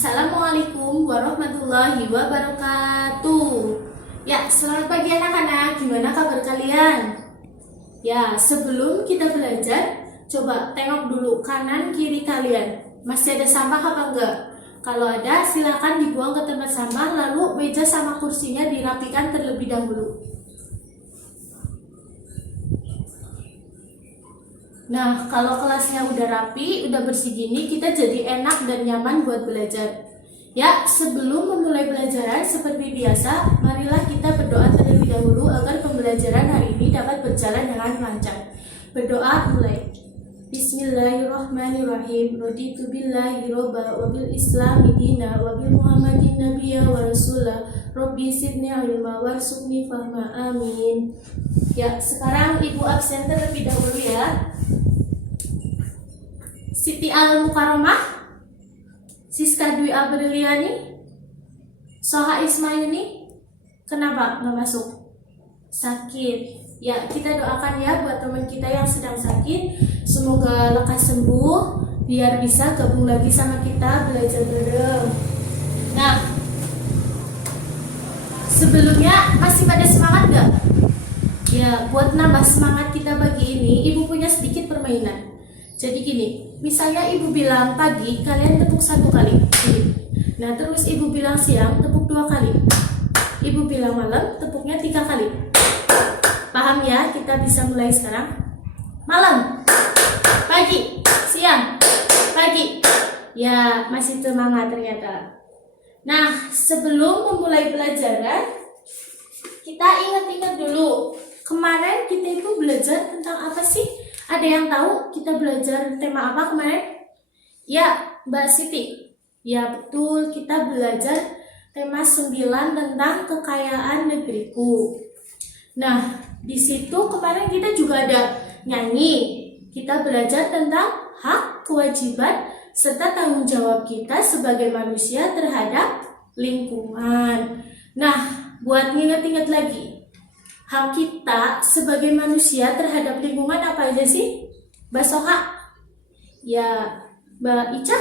Assalamualaikum warahmatullahi wabarakatuh. Ya, selamat pagi anak-anak. Gimana kabar kalian? Ya, sebelum kita belajar, coba tengok dulu kanan kiri kalian. Masih ada sampah apa enggak? Kalau ada, silakan dibuang ke tempat sampah, lalu meja sama kursinya dirapikan terlebih dahulu. Nah, kalau kelasnya udah rapi, udah bersih gini, kita jadi enak dan nyaman buat belajar. Ya, sebelum memulai pelajaran seperti biasa, marilah kita berdoa terlebih dahulu agar pembelajaran hari ini dapat berjalan dengan lancar. Berdoa mulai. Bismillahirrahmanirrahim. Raditu billahi robba wa bil islami dina wa bil muhammadin nabiyya wa rasulah. Rabbi zidni ilma warzuqni fahma. Amin. Ya, sekarang Ibu absen terlebih dahulu ya. Siti Al-Mukarramah, Siska Dwi Abriliani, Soha Ismayuni, kenapa nggak masuk? Sakit. Ya, kita doakan ya buat teman kita yang sedang sakit, semoga lekas sembuh, biar bisa gabung lagi sama kita belajar bareng. Nah, sebelumnya masih pada semangat nggak? Ya, buat nambah semangat kita pagi ini, Ibu punya sedikit permainan. Jadi gini, misalnya Ibu bilang pagi, kalian tepuk 1 kali. Nah, terus Ibu bilang siang, tepuk 2 kali. Ibu bilang malam, tepuknya 3 kali. Paham ya? Kita bisa mulai sekarang. Malam, pagi, siang, pagi. Ya, masih semangat ternyata. Nah, sebelum memulai pelajaran, kita ingat-ingat dulu. Kemarin kita itu belajar tentang apa sih? Ada yang tahu kita belajar tema apa kemarin? Ya, Mbak Siti. Ya, betul. Kita belajar tema 9 tentang kekayaan negeriku. Nah, di situ kemarin kita juga ada nyanyi. Kita belajar tentang hak, kewajiban, serta tanggung jawab kita sebagai manusia terhadap lingkungan. Nah, buat nginget-inget lagi, hak kita sebagai manusia terhadap lingkungan apa aja sih? Mbak Soha? Ya, Mbak Ica?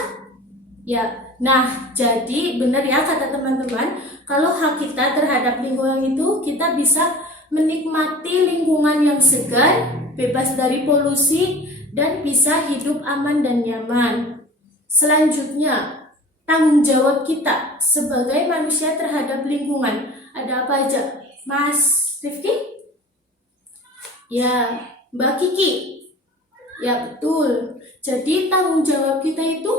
Ya, nah jadi benar ya kata teman-teman, kalau hak kita terhadap lingkungan itu kita bisa menikmati lingkungan yang segar, bebas dari polusi, dan bisa hidup aman dan nyaman. Selanjutnya, tanggung jawab kita sebagai manusia terhadap lingkungan. Ada apa aja? Mas Rifki? Ya, Mbak Kiki? Ya, betul. Jadi tanggung jawab kita itu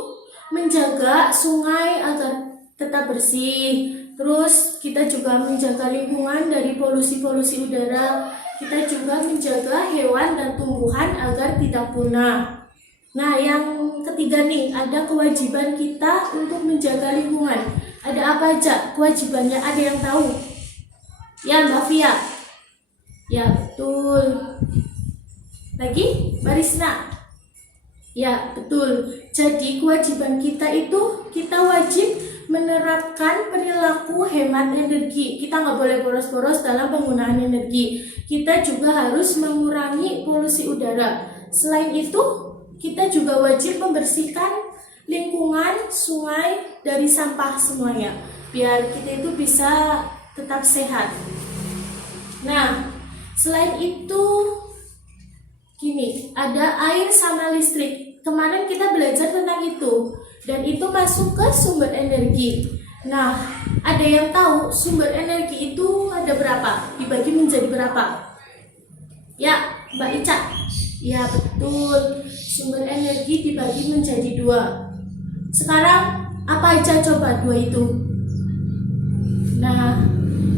menjaga sungai agar tetap bersih. Terus kita juga menjaga lingkungan dari polusi-polusi udara. Kita juga menjaga hewan dan tumbuhan agar tidak punah. Nah, yang ketiga nih, ada kewajiban kita untuk menjaga lingkungan. Ada apa aja kewajibannya? Ada yang tahu? Ya, Mbak Fia. Ya, betul. Lagi, Mbak Risna. Ya, betul. Jadi kewajiban kita itu kita wajib menerapkan perilaku hemat energi. Kita nggak boleh boros-boros dalam penggunaan energi. Kita juga harus mengurangi polusi udara. Selain itu, kita juga wajib membersihkan lingkungan, sungai dari sampah semuanya. Biar kita itu bisa tetap sehat. Nah, selain itu, gini, ada air sama listrik. Kemarin kita belajar tentang itu, dan itu masuk ke sumber energi. Nah, ada yang tahu sumber energi itu ada berapa? Dibagi menjadi berapa? Ya, Mbak Ica. Ya, betul. Sumber energi dibagi menjadi 2. Sekarang apa aja coba 2 itu? Nah,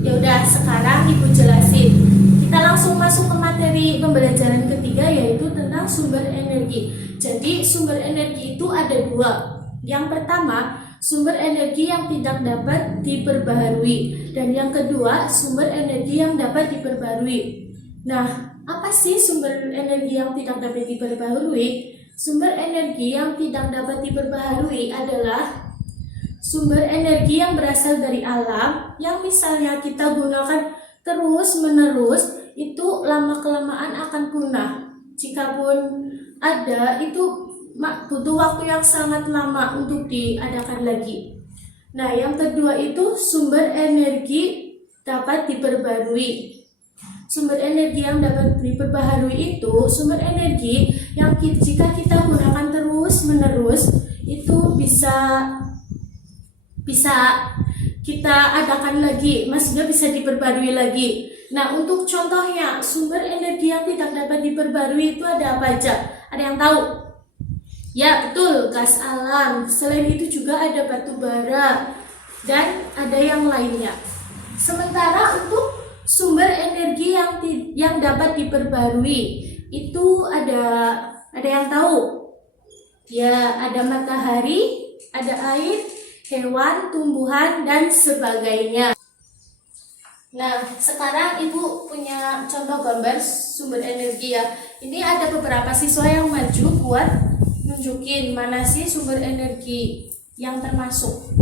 ya udah, sekarang Ibu jelasin. Kita langsung masuk ke materi pembelajaran ketiga, yaitu tentang sumber energi. Jadi sumber energi itu ada 2. Yang pertama, sumber energi yang tidak dapat diperbaharui, dan yang kedua, sumber energi yang dapat diperbaharui. Nah, apa sih sumber energi yang tidak dapat diperbaharui? Sumber energi yang tidak dapat diperbaharui adalah sumber energi yang berasal dari alam, yang misalnya kita gunakan terus-menerus, itu lama-kelamaan akan punah. Jikapun ada, itu butuh waktu yang sangat lama untuk diadakan lagi. Nah, yang kedua itu sumber energi dapat diperbarui. Sumber energi yang dapat diperbaharui itu sumber energi yang jika kita gunakan terus-menerus itu bisa kita adakan lagi, maksudnya bisa diperbarui lagi. Nah, untuk contohnya sumber energi yang tidak dapat diperbarui itu ada apa aja? Ada yang tahu? Ya, betul, gas alam. Selain itu juga ada batu bara dan ada yang lainnya. Sementara untuk sumber energi yang dapat diperbarui itu ada yang tahu? Ya, ada matahari, ada air, hewan, tumbuhan, dan sebagainya. Nah, sekarang Ibu punya contoh gambar sumber energi ya. Ini ada beberapa siswa yang maju buat nunjukin mana sih sumber energi yang termasuk.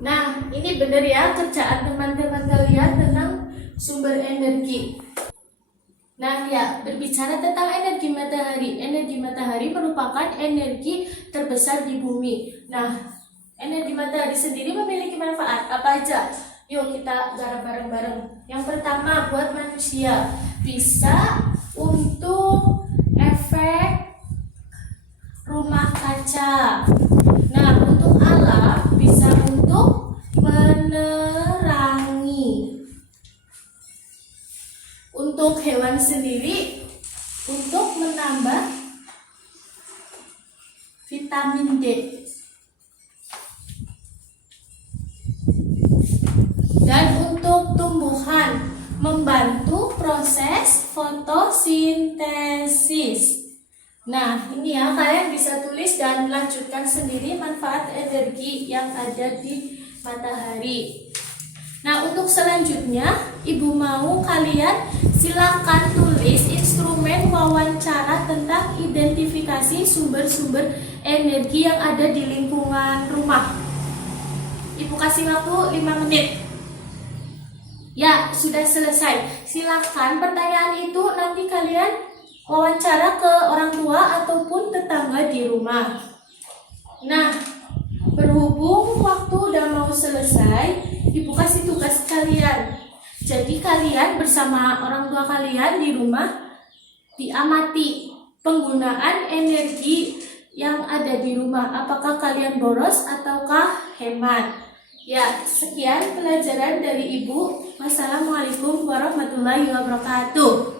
Nah, ini benar ya kerjaan teman-teman kalian tentang sumber energi. Nah, ya, berbicara tentang energi matahari. Energi matahari merupakan energi terbesar di bumi. Nah, energi matahari sendiri memiliki manfaat apa aja? Yuk kita garap bareng-bareng. Yang pertama, buat manusia bisa untuk efek rumah kaca. Nah, untuk alam bisa untuk menerangi. Untuk hewan sendiri untuk menambah vitamin D. Dan untuk tumbuhan membantu proses fotosintesis. Nah, ini ya, kalian bisa tulis dan lanjutkan sendiri manfaat energi yang ada di matahari. Nah, untuk selanjutnya, Ibu mau kalian silakan tulis instrumen wawancara tentang identifikasi sumber-sumber energi yang ada di lingkungan rumah. Ibu kasih waktu 5 menit. Ya, sudah selesai. Silakan pertanyaan itu nanti kalian wawancara ke orang tua ataupun tetangga di rumah. Nah, berhubung waktu udah mau selesai, Ibu kasih tugas kalian. Jadi kalian bersama orang tua kalian di rumah diamati penggunaan energi yang ada di rumah. Apakah kalian boros ataukah hemat? Ya, sekian pelajaran dari Ibu. Wassalamualaikum warahmatullahi wabarakatuh.